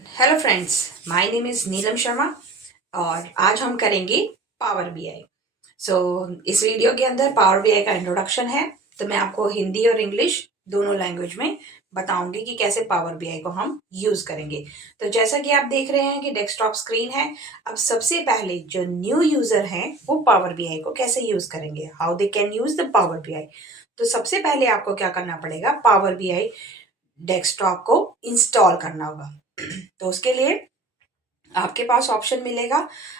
Hello friends, my name is Neelam Sharma और आज हम करेंगे पावर बीआई। इस वीडियो के अंदर पावर बीआई का इंट्रोडक्शन है। तो मैं आपको हिंदी और इंग्लिश दोनों लैंग्वेज में बताऊंगी कि कैसे पावर बीआई को हम यूज़ करेंगे। तो जैसा कि आप देख रहे हैं कि डेस्कटॉप स्क्रीन है। अब सबसे पहले जो न्यू यूज़र हैं वो पावर बीआई को कैसे यूज़ करेंगे, how they can use the power BI. तो सबसे पहले आपको क्या करना पड़ेगा, पावर बीआई डेस्कटॉप को इंस्टॉल करना होगा। तो उसके लिए आपके पास ऑप्शन मिलेगा,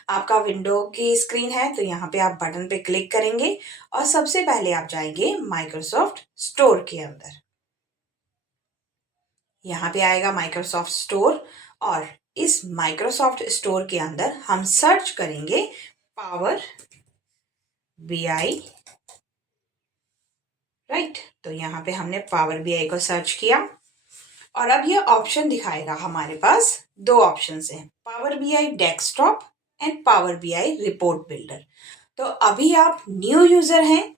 आपका विंडो की स्क्रीन है तो यहाँ पे आप बटन पे क्लिक करेंगे और सबसे पहले आप जाएंगे माइक्रोसॉफ्ट स्टोर के अंदर। यहाँ पे आएगा माइक्रोसॉफ्ट स्टोर और इस माइक्रोसॉफ्ट स्टोर के अंदर हम सर्च करेंगे पावर बीआई। राइट, तो यहाँ पे हमने पावर बीआई को सर्च किया और अब ये ऑप्शन दिखाएगा। हमारे पास दो ऑप्शन हैं, power BI desktop and power BI report builder. तो अभी आप न्यू यूजर हैं,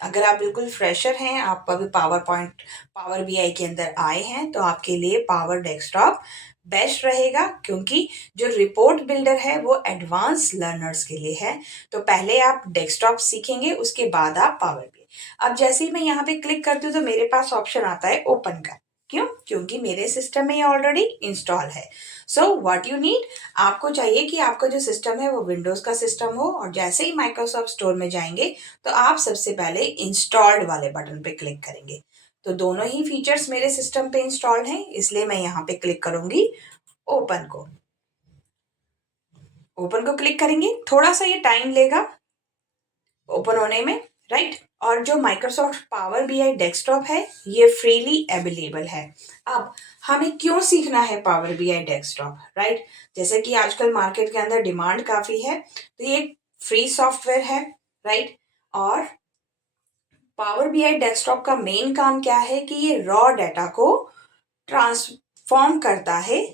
अगर आप बिल्कुल फ्रेशर हैं, आप अभी पावर बीआई के अंदर आए हैं तो आपके लिए पावर डेस्कटॉप बेस्ट रहेगा, क्योंकि जो रिपोर्ट बिल्डर है वो एडवांस लर्नर्स के लिए है। तो पहले आप डेस्कटॉप सीखेंगे, उसके बाद आप पावर बीआई। अब जैसे ही मैं यहाँ पे क्लिक करती हूँ तो मेरे पास ऑप्शन आता है ओपन का। क्यों? क्योंकि मेरे सिस्टम में ये ऑलरेडी इंस्टॉल है। सो व्हाट यू नीड, आपको चाहिए कि आपका जो सिस्टम है वो विंडोज का सिस्टम हो और जैसे ही माइक्रोसॉफ्ट स्टोर में जाएंगे तो आप सबसे पहले इंस्टॉल्ड वाले बटन पे क्लिक करेंगे। तो दोनों ही फीचर्स मेरे सिस्टम पे इंस्टॉल्ड हैं, इसलिए मैं यहाँ पे क्लिक करूंगी ओपन को। ओपन को क्लिक करेंगे, थोड़ा सा ये टाइम लेगा ओपन होने में। राइट, और जो माइक्रोसॉफ्ट पावर बीआई डेस्कटॉप है ये फ्रीली अवेलेबल है। अब हमें क्यों सीखना है पावर बीआई डेस्कटॉप, राइट? जैसे कि आजकल मार्केट के अंदर डिमांड काफ़ी है, तो ये एक फ्री सॉफ्टवेयर है। राइट, और पावर बीआई डेस्कटॉप का मेन काम क्या है कि ये रॉ डाटा को ट्रांसफॉर्म करता है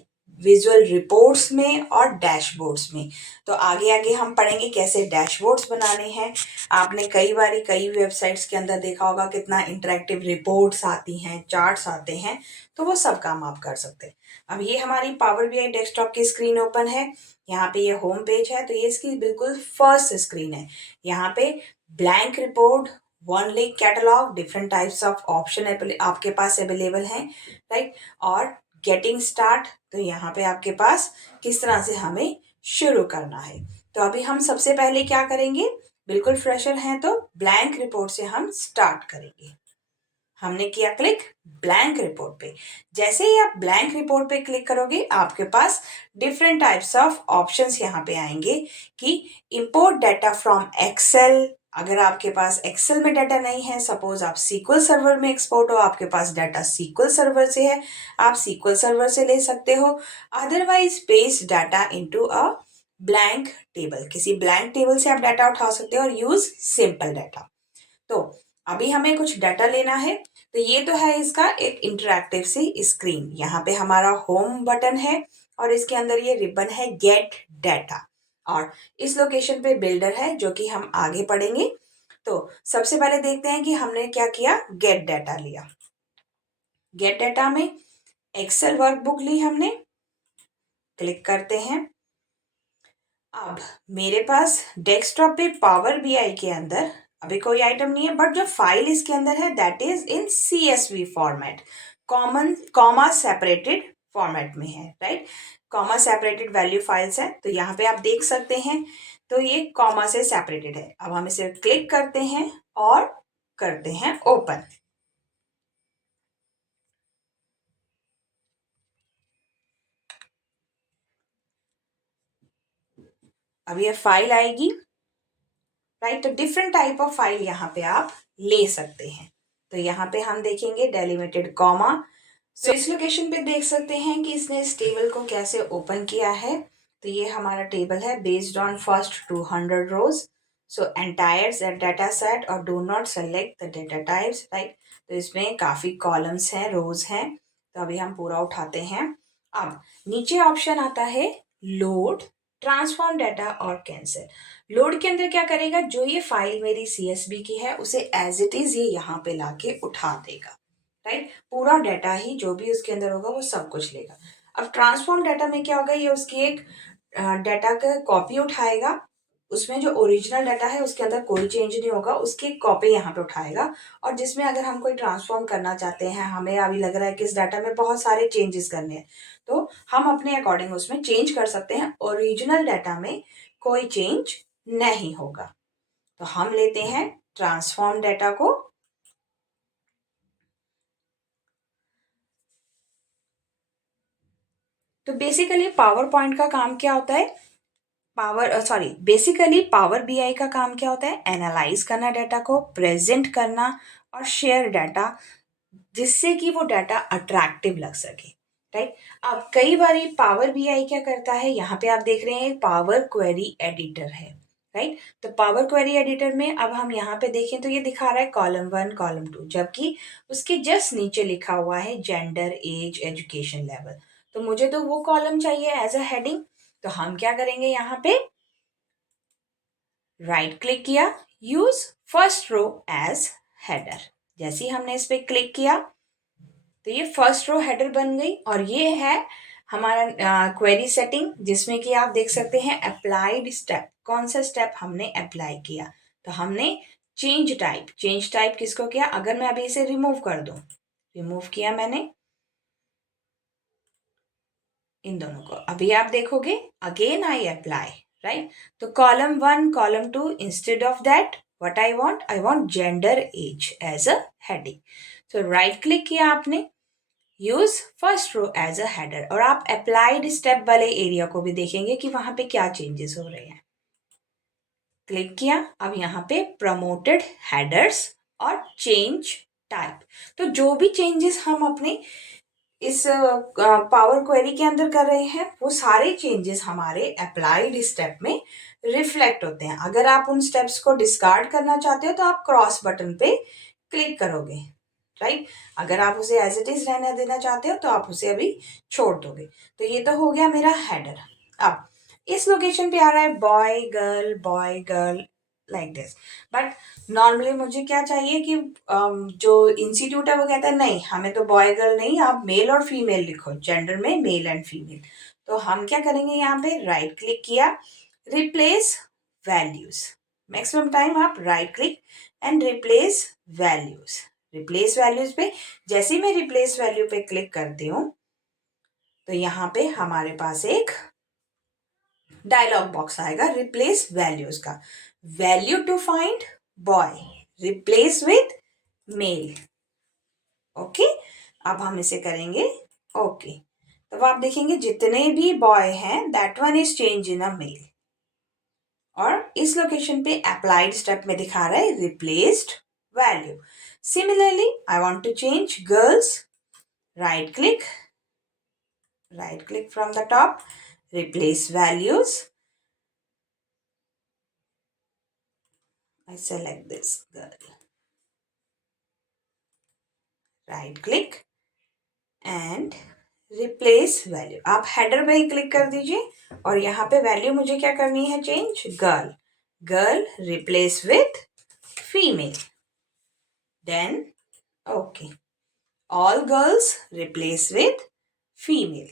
विजुअल रिपोर्ट्स में और डैशबोर्ड्स में। तो आगे आगे हम पढ़ेंगे कैसे डैशबोर्ड्स बनाने हैं। आपने कई वेबसाइट्स के अंदर देखा होगा कितना इंटरेक्टिव रिपोर्ट्स आती हैं, चार्ट्स आते हैं, तो वो सब काम आप कर सकते हैं। अब ये हमारी पावर बीआई डेस्कटॉप की स्क्रीन ओपन है। यहाँ पे ये होम पेज है, तो ये इसकी बिल्कुल फर्स्ट स्क्रीन है। यहाँ पे blank report, one link catalogue, different types of option आपके पास अवेलेबल हैं। राइट, और गेटिंग स्टार्ट, तो यहाँ पे आपके पास किस तरह से हमें शुरू करना है। तो अभी हम सबसे पहले क्या करेंगे, बिल्कुल फ्रेशर हैं तो ब्लैंक रिपोर्ट से हम स्टार्ट करेंगे। हमने किया क्लिक ब्लैंक रिपोर्ट पे। जैसे ही आप ब्लैंक रिपोर्ट पे क्लिक करोगे आपके पास डिफरेंट टाइप्स ऑफ ऑप्शंस यहाँ पे आएंगे कि इंपोर्ट डाटा फ्रॉम एक्सेल। अगर आपके पास एक्सेल में डाटा नहीं है, सपोज आप सीक्वल सर्वर में एक्सपोर्ट हो, आपके पास डाटा सीक्वल सर्वर से है, आप सीक्वल सर्वर से ले सकते हो। Otherwise paste data into a blank table, किसी ब्लैंक टेबल से आप डाटा उठा सकते हो और यूज सिंपल डाटा। तो अभी हमें कुछ डाटा लेना है, तो ये तो है इसका एक इंटरैक्टिव सी स्क्रीन। यहाँ पे हमारा होम बटन है और इसके अंदर ये रिबन है गेट डाटा, और इस लोकेशन पे बिल्डर है जो कि हम आगे पढ़ेंगे। तो सबसे पहले देखते हैं कि हमने क्या किया, गेट डाटा लिया। गेट डाटा में एक्सेल वर्कबुक ली हमने, क्लिक करते हैं। अब मेरे पास डेस्कटॉप पे पावर बीआई के अंदर अभी कोई आइटम नहीं है, बट जो फाइल इसके अंदर है that is in CSV format, common comma separated format में है। Right, comma separated value files है, तो यहाँ पे आप देख सकते हैं। तो ये कॉमा से सेपरेटेड है। अब हम इसे क्लिक करते हैं और करते हैं ओपन। अब ये फाइल आएगी। राइट, तो डिफरेंट टाइप ऑफ फाइल यहाँ पे आप ले सकते हैं। तो यहाँ पे हम देखेंगे डेलिमिटेड कॉमा। तो इस लोकेशन पे देख सकते हैं कि इसने इस टेबल को कैसे ओपन किया है। तो ये हमारा टेबल है based on first 200 rows. So entire data set और do not select the data types. Right, तो इसमें काफ़ी कॉलम्स हैं, रोज हैं। तो अभी हम पूरा उठाते हैं। अब नीचे ऑप्शन आता है लोड, ट्रांसफॉर्म डाटा और कैंसिल। लोड के अंदर क्या करेगा, जो ये फाइल मेरी CSV की है उसे एज इट इज ये यहाँ पे लाके उठा देगा। राइट, पूरा डाटा ही जो भी उसके अंदर होगा वो सब कुछ लेगा। अब ट्रांसफॉर्म डाटा में क्या होगा, ये उसकी एक डाटा का कॉपी उठाएगा, उसमें जो ओरिजिनल डाटा है उसके अंदर कोई चेंज नहीं होगा, उसकी एक कॉपी यहाँ पे उठाएगा। और जिसमें अगर हम कोई ट्रांसफॉर्म करना चाहते हैं, हमें अभी लग रहा है कि इस डाटा में बहुत सारे चेंजेस करने हैं, तो हम अपने अकॉर्डिंग उसमें चेंज कर सकते हैं। ओरिजिनल डाटा में कोई चेंज नहीं होगा। तो हम लेते हैं ट्रांसफॉर्म डाटा को, तो बेसिकली पावर पॉइंट का काम क्या होता है, बेसिकली पावर बीआई का काम क्या होता है, एनालाइज करना डाटा को, प्रेजेंट करना और शेयर डाटा, जिससे कि वो डाटा अट्रैक्टिव लग सके, राइट। अब कई बारी पावर बीआई क्या करता है, यहाँ पे आप देख रहे हैं पावर क्वेरी एडिटर है, राइट। तो पावर क्वेरी एडिटर में अब हम यहाँ पे देखें तो ये दिखा रहा है कॉलम 1 कॉलम 2, जबकि उसके जस्ट नीचे लिखा हुआ है जेंडर एज एजुकेशन लेवल। तो मुझे तो वो कॉलम चाहिए एज अ हेडिंग। तो हम क्या करेंगे, यहाँ पे राइट क्लिक किया, use first row as header. जैसे ही हमने इस पे क्लिक किया तो ये फर्स्ट रो हेडर बन गई, और ये है हमारा क्वेरी सेटिंग, जिसमें कि आप देख सकते हैं अप्लाइड स्टेप, कौन सा स्टेप हमने अप्लाई किया। तो हमने चेंज टाइप किसको किया, अगर मैं अभी इसे रिमूव कर दूं, रिमूव किया मैंने इन दोनों को, अभी आप देखोगे अगेन आई अप्लाई, राइट। तो column 1 column 2, instead of that what I want gender as as a heading. तो राइट क्लिक किया आपने, use first row as a header, और आप अप्लाइड स्टेप वाले एरिया को भी देखेंगे कि वहां पे क्या चेंजेस हो रहे हैं। क्लिक किया, अब यहाँ पे प्रमोटेड हेडर्स और चेंज टाइप। तो जो भी चेंजेस हम अपने इस पावर क्वेरी के अंदर कर रहे हैं, वो सारे चेंजेस हमारे अप्लाइड स्टेप में रिफ्लेक्ट होते हैं। अगर आप उन स्टेप्स को डिस्कार्ड करना चाहते हो तो आप क्रॉस बटन पे क्लिक करोगे, राइट। अगर आप उसे एज इट इज रहने देना चाहते हो तो आप उसे अभी छोड़ दोगे। तो ये तो हो गया मेरा हेडर। अब इस लोकेशन पे आ रहा है boy girl like this, but normally मुझे क्या चाहिए कि जो इंस्टीट्यूट है वो कहता है नहीं, हमें तो बॉय गर्ल नहीं, आप मेल और फीमेल लिखो, जेंडर में मेल एंड फीमेल। तो हम क्या करेंगे, यहाँ पे राइट क्लिक किया, रिप्लेस वैल्यूज, मैक्सिमम टाइम आप right click and replace values पे, जैसे ही मैं रिप्लेस वैल्यू पे क्लिक करती हूँ तो यहाँ पे हमारे पास एक डायलॉग बॉक्स आएगा रिप्लेस वैल्यूज का। Value to find boy, replace with male. Okay, अब हम इसे करेंगे ओके। तब आप देखेंगे जितने भी बॉय हैं that one is change in a male, और इस लोकेशन पे अप्लाइड स्टेप में दिखा रहा है replaced value. Similarly I want to change girls, right click from the top, replace values, I select this girl, right click and replace value। आप header पे ही click कर दीजिए, और यहाँ पे वैल्यू मुझे क्या करनी है, change girl replace with female, then okay, all girls replace with female,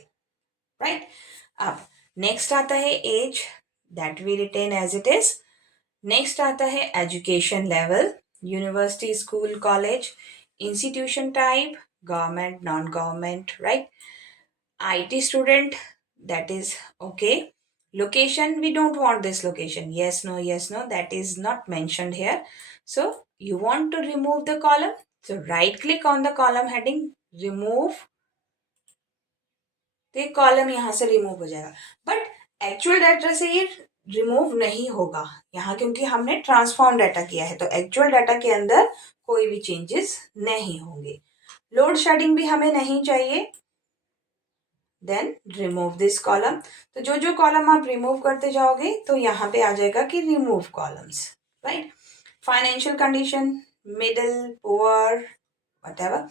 right. अब नेक्स्ट आता है age, that we retain age it is. Next आता है education level, university, school, college, institution type, government, non government, right. IT student, that is okay. Location, we don't want this location, yes no, that is not mentioned here. So you want to remove the column, so right click on the column heading, remove, तो ये column यहाँ से remove हो जाएगा। But actual data से ये remove नहीं होगा यहाँ, क्योंकि हमने ट्रांसफॉर्म डाटा किया है, तो एक्चुअल डाटा के अंदर कोई भी चेंजेस नहीं होंगे। लोड शेडिंग भी हमें नहीं चाहिए, देन रिमूव दिस कॉलम। तो जो जो कॉलम आप रिमूव करते जाओगे तो यहाँ पे आ जाएगा कि remove columns, right. Financial condition, middle, poor, whatever.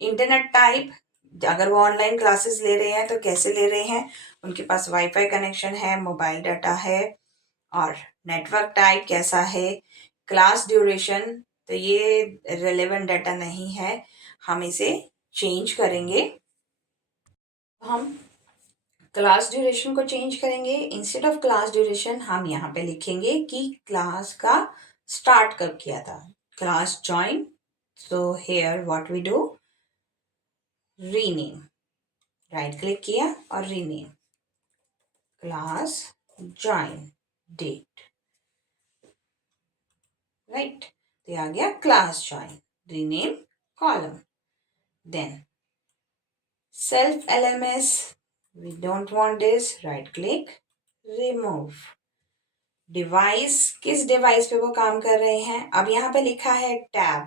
Internet type, अगर वो ऑनलाइन क्लासेस ले रहे हैं तो कैसे ले रहे हैं, उनके पास वाईफाई कनेक्शन है, मोबाइल डाटा है, और नेटवर्क टाइप कैसा है। क्लास ड्यूरेशन, तो ये रिलेवेंट डाटा नहीं है, हम इसे चेंज करेंगे। हम क्लास ड्यूरेशन को चेंज करेंगे। इंस्टेड ऑफ क्लास ड्यूरेशन हम यहाँ पे लिखेंगे कि क्लास का स्टार्ट कब किया था, class join. So here what we do, rename, right click किया और rename class join date, right. तो आ गया class join, rename column. Then self LMS, we don't want this, right click, remove। Device, किस device पे वो काम कर रहे हैं, अब यहाँ पे लिखा है टैब,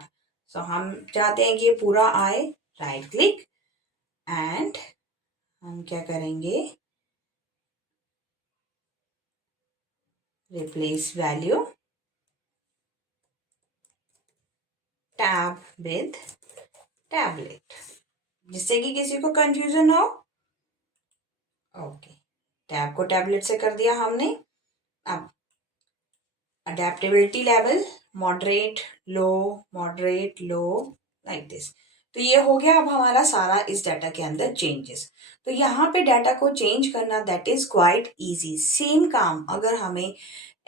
सो हम चाहते हैं कि ये पूरा आए, राइट क्लिक एंड हम क्या करेंगे, replace value tab with tablet, जिससे कि किसी को कंफ्यूजन हो। ओके, टैब को टैबलेट से कर दिया हमने। अब adaptability level moderate low like this. तो ये हो गया अब हमारा सारा इस डाटा के अंदर चेंजेस। तो यहाँ पे डाटा को चेंज करना that is quite easy. Same काम अगर हमें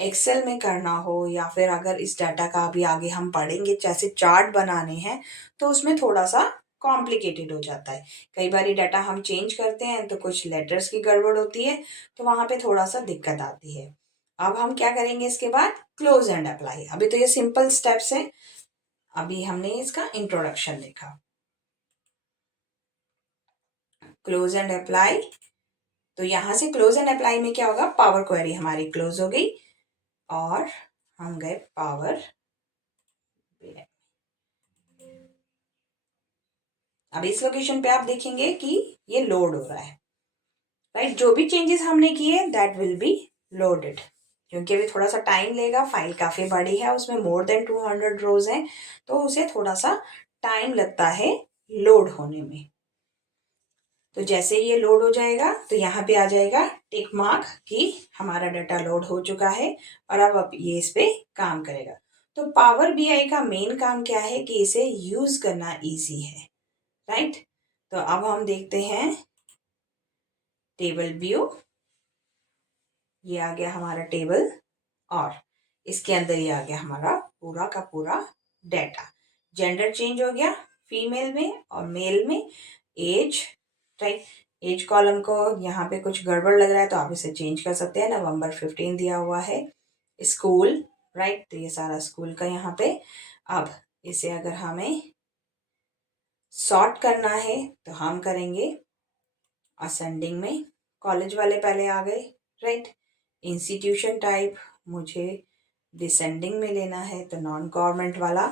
एक्सेल में करना हो या फिर अगर इस डाटा का अभी आगे हम पढ़ेंगे जैसे चार्ट बनाने हैं, तो उसमें थोड़ा सा कॉम्प्लिकेटेड हो जाता है। कई बार डाटा हम चेंज करते हैं तो कुछ लेटर्स की गड़बड़ होती है, तो वहाँ पे थोड़ा सा दिक्कत आती है। अब हम क्या करेंगे इसके बाद, क्लोज एंड अप्लाई। अभी तो ये सिंपल स्टेप्स हैं, अभी हमने इसका इंट्रोडक्शन देखा। क्लोज एंड अप्लाई, तो यहां से क्लोज एंड अप्लाई में क्या होगा, पावर क्वेरी हमारी क्लोज हो गई और हम गए पावर। अब इस लोकेशन पे आप देखेंगे कि ये लोड हो रहा है, राइट। जो भी चेंजेस हमने किए दैट विल बी लोडेड, क्योंकि अभी थोड़ा सा टाइम लेगा, फाइल काफ़ी बड़ी है, उसमें मोर देन 200 रोज हैं, तो उसे थोड़ा सा टाइम लगता है लोड होने में। तो जैसे ही ये लोड हो जाएगा तो यहाँ पे आ जाएगा टिक मार्क कि हमारा डाटा लोड हो चुका है और अब ये इस पे काम करेगा। तो पावर बीआई का मेन काम क्या है कि इसे यूज करना इजी है, राइट। तो अब हम देखते हैं टेबल व्यू, ये आ गया हमारा टेबल और इसके अंदर ये आ गया हमारा पूरा का पूरा डाटा। जेंडर चेंज हो गया, फीमेल में और मेल में। एज, राइट, एज कॉलम को यहाँ पे कुछ गड़बड़ लग रहा है तो आप इसे चेंज कर सकते हैं, नवंबर 15 दिया हुआ है। स्कूल, राइट, तो ये सारा स्कूल का यहाँ पे। अब इसे अगर हमें सॉर्ट करना है तो हम करेंगे असेंडिंग में, कॉलेज वाले पहले आ गए, राइट। इंस्टीट्यूशन टाइप मुझे डिसेंडिंग में लेना है तो नॉन गवर्नमेंट वाला।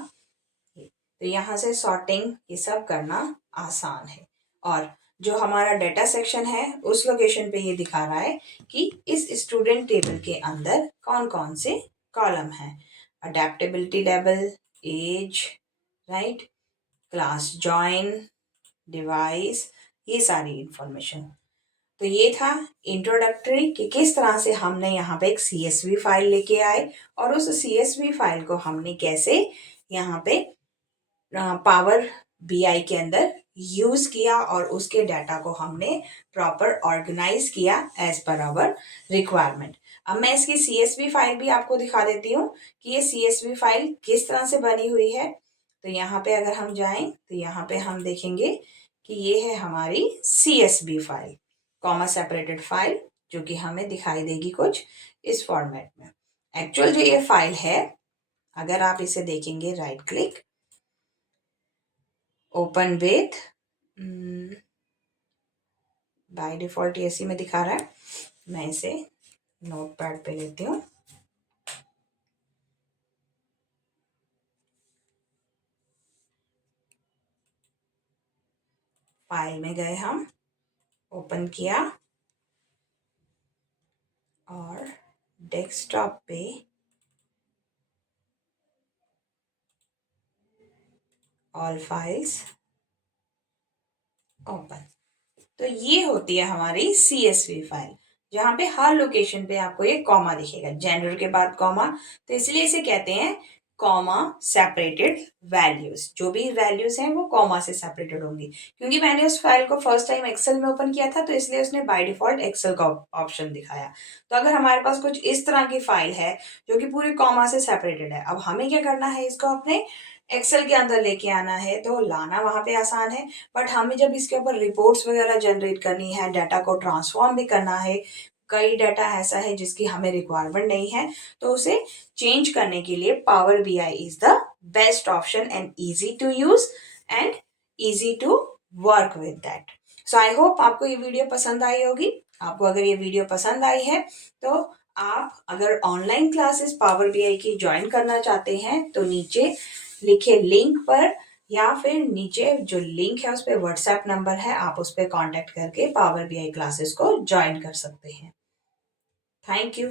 तो यहाँ से सॉर्टिंग ये सब करना आसान है। और जो हमारा डेटा सेक्शन है उस लोकेशन पे ये दिखा रहा है कि इस स्टूडेंट टेबल के अंदर कौन कौन से कॉलम हैं। Adaptability level, age, right, class join, device, ये सारी इंफॉर्मेशन। तो ये था इंट्रोडक्टरी कि किस तरह से हमने यहाँ पे एक CSV फाइल लेके आए और उस CSV फाइल को हमने कैसे यहाँ पे पावर BI के अंदर यूज किया और उसके डाटा को हमने प्रॉपर ऑर्गेनाइज किया एज पर आवर रिक्वायरमेंट। अब मैं इसकी CSV फाइल भी आपको दिखा देती हूँ कि ये CSV फाइल किस तरह से बनी हुई है। तो यहाँ पे अगर हम जाएं तो यहाँ पे हम देखेंगे कि ये है हमारी CSV file, comma separated file, जो कि हमें दिखाई देगी कुछ इस फॉर्मेट में। एक्चुअल जो ये फाइल है, अगर आप इसे देखेंगे, right click, open with, by default ऐसी में दिखा रहा है, मैं इसे नोटपैड पे लेती हूँ। फाइल में गए हम, ओपन किया और डेस्कटॉप पे ऑल फाइल्स ओपन। तो ये होती है हमारी CSV फाइल, जहाँ पे हर लोकेशन पे आपको ये कॉमा दिखेगा, जेंडर के बाद कॉमा, तो इसलिए इसे कहते हैं कॉमा सेपरेटेड वैल्यूज, जो भी वैल्यूज हैं वो कॉमा से सेपरेटेड होंगी। क्योंकि मैंने उस फाइल को फर्स्ट टाइम एक्सेल में ओपन किया था तो इसलिए उसने बाय डिफॉल्ट एक्सेल का ऑप्शन दिखाया। तो अगर हमारे पास कुछ इस तरह की फाइल है जो कि पूरी कॉमा से सेपरेटेड है, अब हमें क्या करना है, इसको अपने एक्सेल के अंदर लेके आना है। तो लाना वहां पे आसान है, बट हमें जब इसके ऊपर रिपोर्ट्स वगैरह जनरेट करनी है, डाटा को ट्रांसफॉर्म भी करना है, कई डाटा ऐसा है जिसकी हमें रिक्वायरमेंट नहीं है, तो उसे चेंज करने के लिए power BI is the best option and easy to use and easy to work with that. So I hope आपको ये वीडियो पसंद आई होगी। आपको अगर ये वीडियो पसंद आई है तो आप अगर ऑनलाइन क्लासेस पावर बीआई की ज्वाइन करना चाहते हैं तो नीचे लिखे लिंक पर या फिर नीचे जो लिंक है उस पर व्हाट्सएप नंबर है, आप उस पर कांटेक्ट करके पावर बीआई क्लासेस को ज्वाइन कर सकते हैं। Thank you.